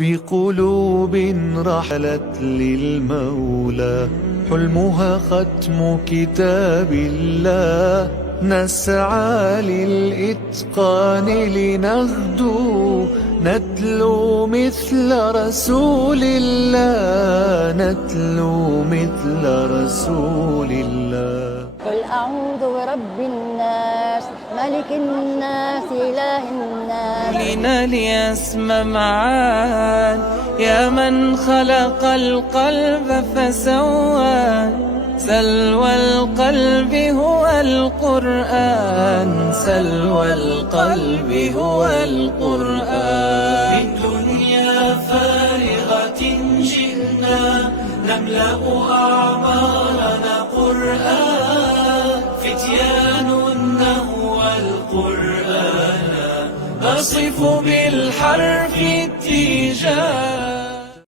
بقلوب رحلت للمولى، حلمها ختم كتاب الله. نسعى للإتقان لنغدو، نتلو مثل رسول الله، نتلو مثل رسول الله. قل أعوذ برب الناس ملك الناس إله الناس. لنا ليسمى معان يا من خلق القلب فسوى. سلوى القلب هو القرآن، سلوى القلب هو القرآن. بالدنيا فارغة جئنا نملأ أعمارنا قرآن. فتيان نهوى القرآن، نصف بالحرف